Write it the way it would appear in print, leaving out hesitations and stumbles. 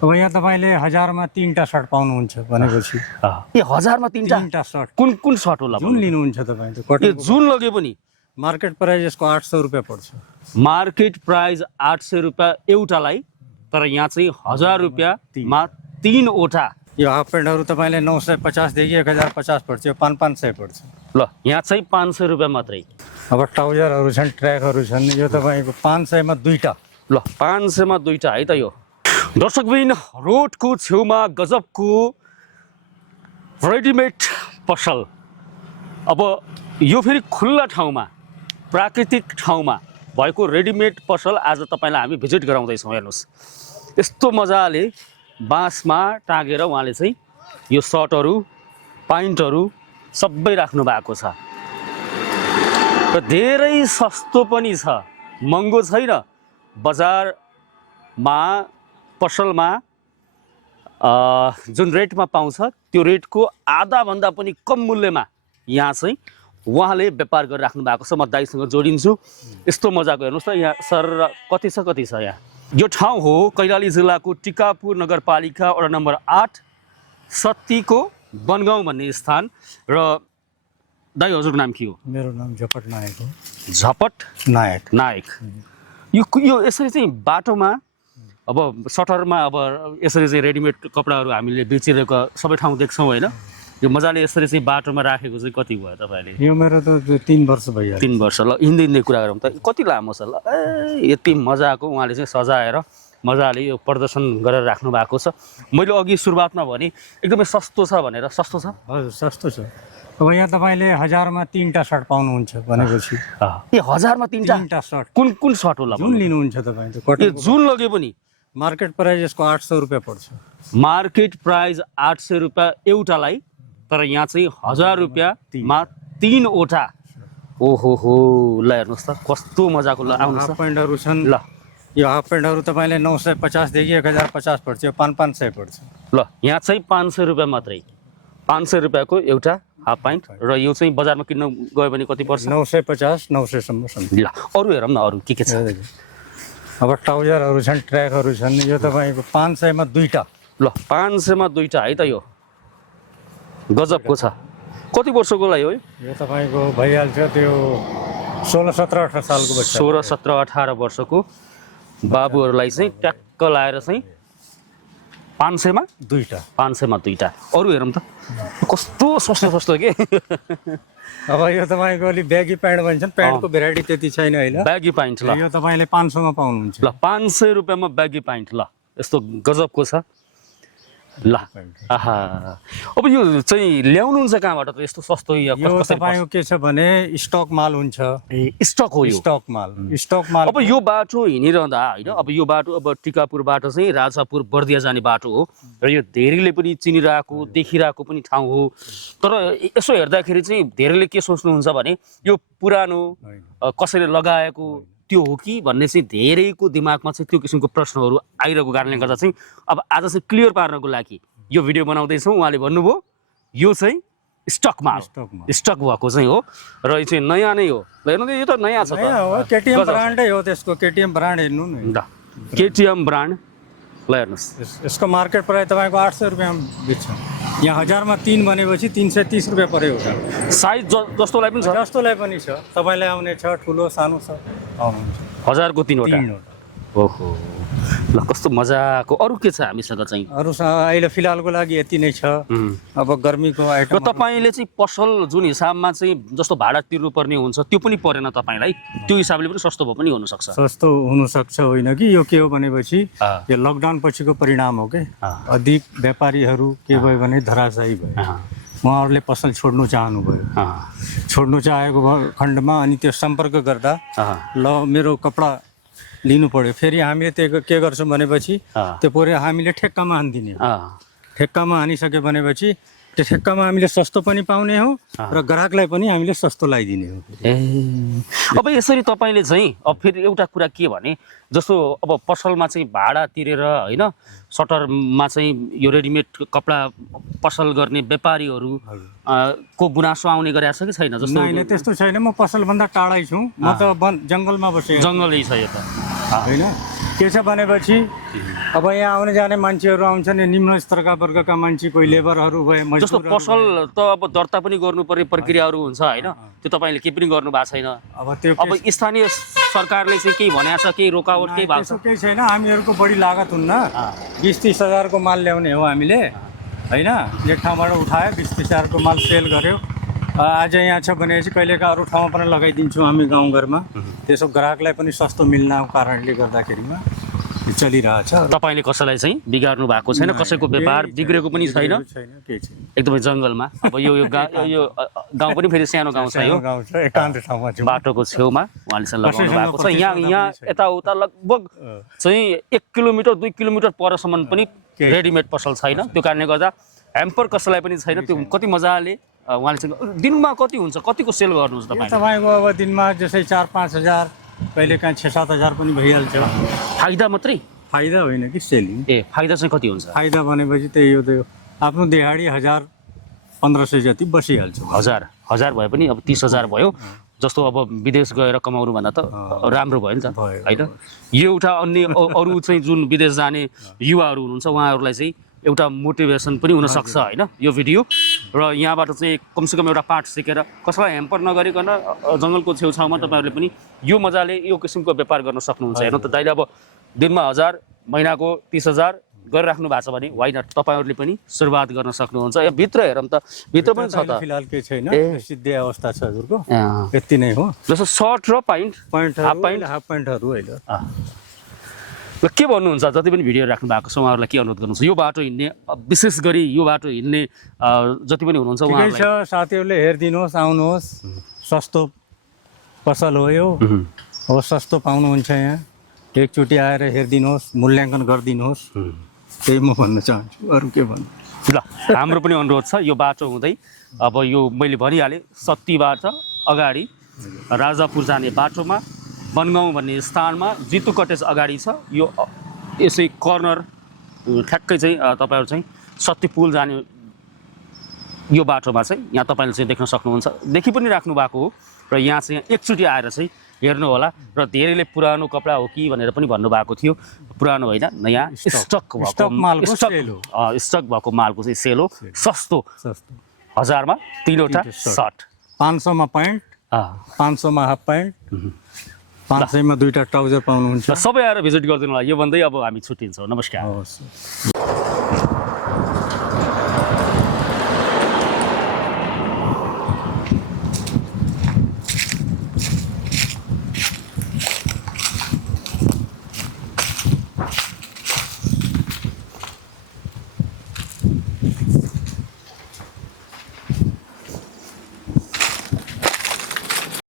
अब यहाँ तपाईँले 1000 मा 3टा सर्ट पाउनुहुन्छ भनेपछि ए 1000 मा 3टा सर्ट कुन कुन सर्ट होला जुन लिनुहुन्छ तपाईँ त्यो ए कटनको जुन लगे पनि मार्केट प्राइस यसको 800 रुपियाँ पर्छ। मार्केट प्राइस 800 रुपियाँ एउटालाई, तर यहाँ चाहिँ 1000 रुपियाँमा 3वटा। यो हाफ प्यान्टहरू तपाईँले 950 देखि 1050 पर्छ, यो 500 पर्छ। ल यहाँ चाहिँ 500 रुपियाँ मात्रै। अब ट्राउजरहरू छन्, ट्र्याकहरू छन्, यो तपाईँको 500 मा 2टा। ल 500 मा 2टा है त। यो दर्शकबिन रोडको छेउमा गजबको रेडिमेड पसल। अब यो फेरि खुल्ला ठाउँमा, प्राकृतिक ठाउँमा भएको रेडिमेड पसल आज तपाईँलाई हामी भिजिट गराउँदैछौँ। हेर्नुहोस् यस्तो मजाले बाँसमा टाँगेर उहाँले चाहिँ यो सर्टहरू प्यान्टहरू सबै राख्नु भएको छ र धेरै सस्तो पनि छ, महँगो छैन। बजारमा पसलमा जुन रेटमा पाउँछ त्यो रेटको आधाभन्दा पनि कम मूल्यमा यहाँ चाहिँ उहाँले व्यापार गरिराख्नु भएको छ। म दाइसँग जोडिन्छु। यस्तो मजाको हेर्नुहोस् त यहाँ सर कति छ यहाँ। यो ठाउँ हो कैलाली जिल्लाको टिकापुर नगरपालिका वडा नम्बर 8 सत्तीको बनगाउँ भन्ने स्थान। र दाइ हजुरको नाम के हो? मेरो नाम झपट नायक हो। झपट नायक नायक। यो यसरी चाहिँ बाटोमा अब सटरमा अब यसरी चाहिँ रेडिमेड कपडाहरू हामीले बेचिरहेको सबै ठाउँ देख्छौँ होइन? यो मजाले यसरी चाहिँ बाटोमा राखेको चाहिँ कति भयो तपाईँले? यो मेरो त 3 वर्ष भइहाल्यो। 3 वर्ष। ल हिँड्दै कुरा गरौँ त कति लामो छ? ल यति मजाको उहाँले चाहिँ सजाएर मजाले यो प्रदर्शन गरेर राख्नु भएको छ। मैले अघि सुरुवातमा भने एकदमै सस्तो छ भनेर। सस्तो छ? हजुर सस्तो छ। अब यहाँ तपाईँले 1000 मा 3टा सर्ट पाउनुहुन्छ भनेपछि ए 1000 मा 3टा सर्ट कुन कुन सर्ट होला? जुन लिनुहुन्छ तपाईँ त्यो ए कटनको जुन लगे पनि मार्केट प्राइस यसको 800 रुपियाँ पर्छ। मार्केट प्राइस 800 रुपियाँ एउटालाई, तर यहाँ चाहिँ 1000 रुपियाँमा 3वटा। ओहो हो। ल हेर्नुहोस् त कस्तो मजाको। ल आउनुहोस्। हाफ प्यान्टहरू छन्। ल यो हाफ प्यान्टहरू तपाईँले 950 देखि 1050 पर्छ, यो 500 पर्छ। ल यहाँ चाहिँ 500 रुपियाँ मात्रै। 500 रुपियाँको एउटा हाफ प्यान्ट। र यो चाहिँ बजारमा किन्न गयो भने कति पर्छ? 950 900 सम्म। ल अरू हेरौँ न अरू के छ। अब ट्राउजरहरू छन्, ट्र्याकहरू छन्, यो तपाईँको 500 मा 2टा। ल 500 मा 2टा है त। यो गजबको छ। कति वर्षको लागि हो? यो तपाईँको भइहाल्छ त्यो 16 17 18 सालको बच्चा। 16 17 18 वर्षको बाबुहरूलाई चाहिँ ट्याक्क लाएर चाहिँ 500 मा 2टा। 500 मा 2टा। अरू हेरौँ त कस्तो सस्तो सस्तो के। अब यो तपाईँको अलि ब्यागी प्यान्ट भन्छन्, प्यान्टको भेराइटी त्यति छैन होइन। Baggy pant. ल यो तपाईँले 500 मा पाउनुहुन्छ। ल 500 रुपियाँमा ब्यागी प्यान्ट। ल यस्तो गजबको छ। ल आहा अब यो चाहिँ ल्याउनुहुन्छ कहाँबाट त यस्तो सस्तो? यो तपाईँको के छ भने स्टक माल हुन्छ। ए स्टक हो यो? स्टक माल। स्टक माल। अब यो बाटो हिँडिरहँदा होइन, अब यो बाटो अब टिकापुरबाट चाहिँ राजापुर बर्दिया जाने बाटो हो र यो धेरैले पनि चिनिरहेको देखिरहेको पनि ठाउँ हो। तर यसो हेर्दाखेरि चाहिँ धेरैले के सोच्नुहुन्छ भने यो पुरानो कसैले लगाएको त्यो हो कि भन्ने चाहिँ धेरैको दिमागमा चाहिँ त्यो किसिमको प्रश्नहरू आइरहेको कारणले गर्दा चाहिँ अब आज चाहिँ क्लियर पार्नको लागि यो भिडियो बनाउँदैछौँ। उहाँले भन्नुभयो यो चाहिँ स्टक माल, स्टक भएको चाहिँ हो र यो चाहिँ नयाँ नै हो। ल हेर्नु यो त नयाँ छ त। केटीएम ब्रान्डै हो त्यसको। केटीएम ब्रान्ड हेर्नु न। KTM brand. ल हेर्नुहोस् यसको मार्केट प्राइस तपाईँको 800 रुपियाँमा बेच्छ। यहाँ 1000 मा 3 भनेपछि 330 रुपियाँ पऱ्यो होला। साइज जस्तोलाई पनि छ? जस्तोलाई पनि छ। तपाईँलाई आउने छ, ठुलो सानो छ, आउनुहुन्छ। 1000 को 3वटा। ओहो ल कस्तो मजाको। अरू के छ हामीसँग चाहिँ? अरूसँग अहिले फिलहालको लागि यति नै छ। अब गर्मीको आइटम। र तपाईँले चाहिँ पसल जुन हिसाबमा चाहिँ जस्तो भाडा तिर्नुपर्ने हुन्छ त्यो पनि परेन तपाईँलाई? त्यो हिसाबले पनि सस्तो भए पनि हुनसक्छ? सस्तो हुनसक्छ होइन कि। यो के हो भनेपछि यो लकडाउन पछिको परिणाम हो कि अधिक व्यापारीहरू के भयो भने धराशायी भयो। उहाँहरूले पसल छोड्नु चाहनुभयो। छोड्नु चाहेको खण्डमा अनि त्यो सम्पर्क गर्दा ल मेरो कपडा लिनु पर्यो। फेरि हामीले त्यो के गर्छौँ भनेपछि त्यो पऱ्यो हामीले ठेक्कामा हानिदिने। ठेक्कामा हानिसक्यो भनेपछि त्यो ठेक्कामा हामीले सस्तो पनि पाउने हो र ग्राहकलाई पनि हामीले सस्तो लगाइदिने हो। ए अब यसरी तपाईँले चाहिँ अब फेरि एउटा कुरा के भने जस्तो अब पसलमा चाहिँ भाडा तिरेर होइन, सटरमा चाहिँ यो रेडिमेड कपडा पसल गर्ने व्यापारीहरू को गुनासो आउने गरेको छ कि छैन? जस्तो होइन त्यस्तो छैन। म पसलभन्दा टाढै छु। म त जङ्गलमा बसेँ। जङ्गलै छ यो त होइन। के छ भनेपछि अब यहाँ आउने जाने मान्छेहरू आउँछन् निम्न स्तरका वर्गका मान्छे कोही लेबरहरू भए जस्तो मजदुरहरू पसल त अब दर्ता पनि गर्नु पर्ने प्रक्रियाहरू हुन्छ होइन त्यो तपाईँले केही पनि गर्नु भएको छैन अब त्यो अब स्थानीय सरकारले चाहिँ केही भनेको छ केही रोकावट केही भएको त्यसो छ केही छैन हामीहरूको बढी लागत हुन्न 20-30 हजारको माल ल्याउने हो हामीले होइन एक ठाउँबाट उठायो 20-30 हजारको माल सेल गऱ्यो आज यहाँ छ भनेपछि कहिलेका अरू ठाउँमा पनि लगाइदिन्छौँ हामी गाउँघरमा त्यसो ग्राहकलाई पनि सस्तो मिल्नको कारणले गर्दाखेरिमा यो चलिरहेछ तपाईँले कसैलाई चाहिँ बिगार्नु भएको छैन कसैको व्यापार बिग्रेको पनि छैन केही छैन एकदमै जङ्गलमा अब यो गाउँ पनि फेरि सानो गाउँ छ यो गाउँ छ एकान्त ठाउँमा छ बाटोको छेउमा उहाँले चाहिँ लगाउनु भएको छ यहाँ यताउता लगभग चाहिँ 1 किलोमिटर 2 किलोमिटर परसम्म पनि रेडिमेड पसल छैन त्यो कारणले गर्दा ह्याम्पर कसैलाई पनि छैन त्यो कति मजाले उहाँले चाहिँ दिनमा कति हुन्छ कतिको सेल गर्नुहुन्छ तपाईँ तपाईँको अब दिनमा जस्तै 4-5 हजार कहिलेकाहीँ 6-7 हजार पनि भइहाल्छ फाइदा मात्रै फाइदा होइन कि सेलिङ ए फाइदा चाहिँ कति हुन्छ फाइदा भनेपछि त्यही हो त्यो आफ्नो दिहाडी 1000-1500 जति बसिहाल्छ 1000 भए पनि अब 30,000 भयो जस्तो अब विदेश गएर कमाउनु भन्दा त राम्रो भयो नि त होइन यो एउटा अन्य अरू चाहिँ जुन विदेश जाने युवाहरू हुनुहुन्छ उहाँहरूलाई चाहिँ एउटा मोटिभेसन पनि हुनसक्छ होइन यो भिडियो र यहाँबाट चाहिँ कमसेकम एउटा पाठ सिकेर कसैलाई ह्याम्पर नगरिकन जङ्गलको छेउछाउमा तपाईँहरूले पनि यो मजाले यो किसिमको व्यापार गर्न सक्नुहुन्छ हेर्नु त दाइले अब दिनमा 1000 महिनाको 30,000 गरिराख्नु भएको छ भने वाइ नट तपाईँहरूले पनि सुरुवात गर्न सक्नुहुन्छ यहाँ भित्र हेरौँ त भित्र पनि छ त फिलहाल केही छैन सिद्धि अवस्था छ हजुरको यति नै हो जस्तो सर्ट र हाफ प्यान्टहरू अहिले ल के भन्नुहुन्छ जति पनि भिडियो राख्नु भएको छ उहाँहरूलाई के अनुरोध गर्नुहुन्छ यो बाटो हिँड्ने विशेष गरी यो बाटो हिँड्ने जति पनि हुनुहुन्छ उहाँहरूलाई छ साथीहरूले हेरिदिनुहोस् आउनुहोस् सस्तो पसल हो यो अब सस्तो पाउनुहुन्छ यहाँ एकचोटि आएर हेरिदिनुहोस् मूल्याङ्कन गरिदिनुहोस् त्यही म भन्न चाहन्छु अरू के भन्नु ल हाम्रो पनि अनुरोध छ यो बाटो हुँदै अब यो मैले भनिहालेँ सत्तीबाट अगाडि राजापुर जाने बाटोमा बनगाउँ भन्ने स्थानमा जितु कटेज अगाडि छ यो यसै कर्नर ठ्याक्कै चाहिँ तपाईँहरू चाहिँ सत्ती पुल जाने यो बाटोमा चाहिँ यहाँ तपाईँले चाहिँ देख्न सक्नुहुन्छ देखि पनि राख्नु भएको हो र यहाँ चाहिँ एकचोटि आएर चाहिँ हेर्नु होला र धेरैले पुरानो कपडा हो कि भनेर पनि भन्नुभएको थियो पुरानो होइन नयाँ स्टक भएको मालको चाहिँ सेल हो सस्तो 1000मा 3वटा सर्ट 500मा प्यान्ट 500मा हाफ प्यान्ट 500मा 2टा ट्राउजर पाउनुहुन्छ सबै आएर भिजिट गरिदिनु होला यो भन्दै अब हामी छुट्टिन्छौँ नमस्कार